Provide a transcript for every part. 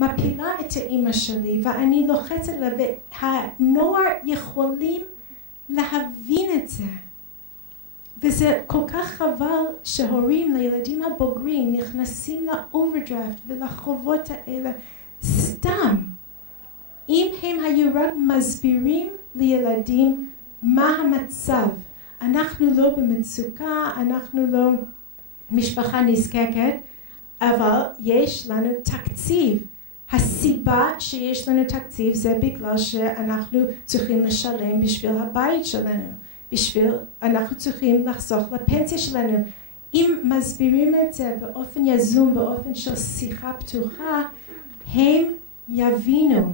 מפילה את האמא שלי ואני לוחצת לה, והנוער יכולים להבין את זה. וזה כל כך חבל שהורים לילדים הבוגרים נכנסים לאוברדרפט ולחובות האלה סתם. אם הם היו רק מסבירים לילדים מה המצב, אנחנו לא במצוקה, אנחנו לא משפחה נזקקת, אבל יש לנו תקציב. הסיבה שיש לנו תקציב זה בגלל שאנחנו צריכים לשלם בשביל הבית שלנו. אנחנו צריכים לחסוך לפנסיה שלנו. אם מסבירים את זה באופן יזום, באופן של שיחה פתוחה, הם יבינו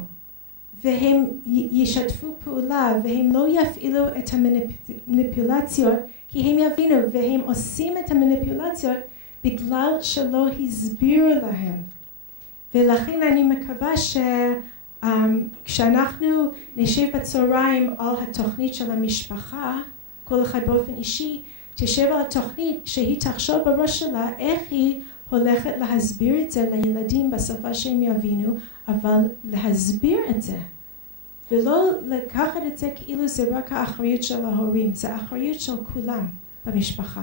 והם ישתפו פעולה והם לא יפעילו את המניפולציות, כי הם יבינו והם עושים את המניפולציות בגלל שלא הסבירו להם. ולכן אני מקווה כשאנחנו נשב בצהריים על התוכנית של המשפחה, כל אחד באופן אישי, תשב על התוכנית שהיא תחשוב בראש שלה איך היא הולכת להסביר את זה לילדים בשפה שהם יבינו, אבל להסביר את זה. ולא לקחת את זה כאילו זה רק האחריות של ההורים, זה האחריות של כולם במשפחה.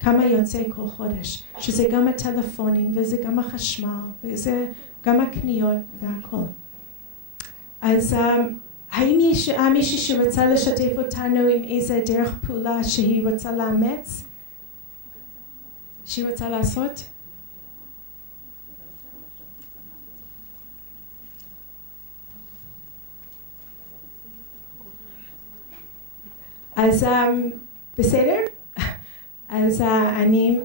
כמה יוצא כל חודש, שזה גם הטלפונים וזה גם החשמל וזה גם הקניות והכל. אז האם יש מישהי שרוצה לשתף אותנו עם איזה דרך פעולה שהיא רוצה לאמץ? שהיא רוצה לעשות? אז בסדר? אז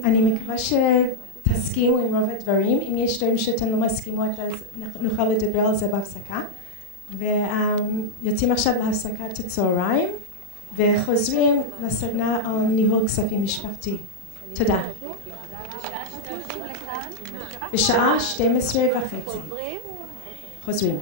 אני מקווה שתסכימו עם רוב הדברים. אם יש דברים שאתם לא מסכימות, אז נוכל לדבר על זה בהפסקה. ויוצאים עכשיו להפסקת הצהריים, וחוזרים לסדנה על ניהול כספים משפחתי. תודה. בשעה 12:30. חוזרים.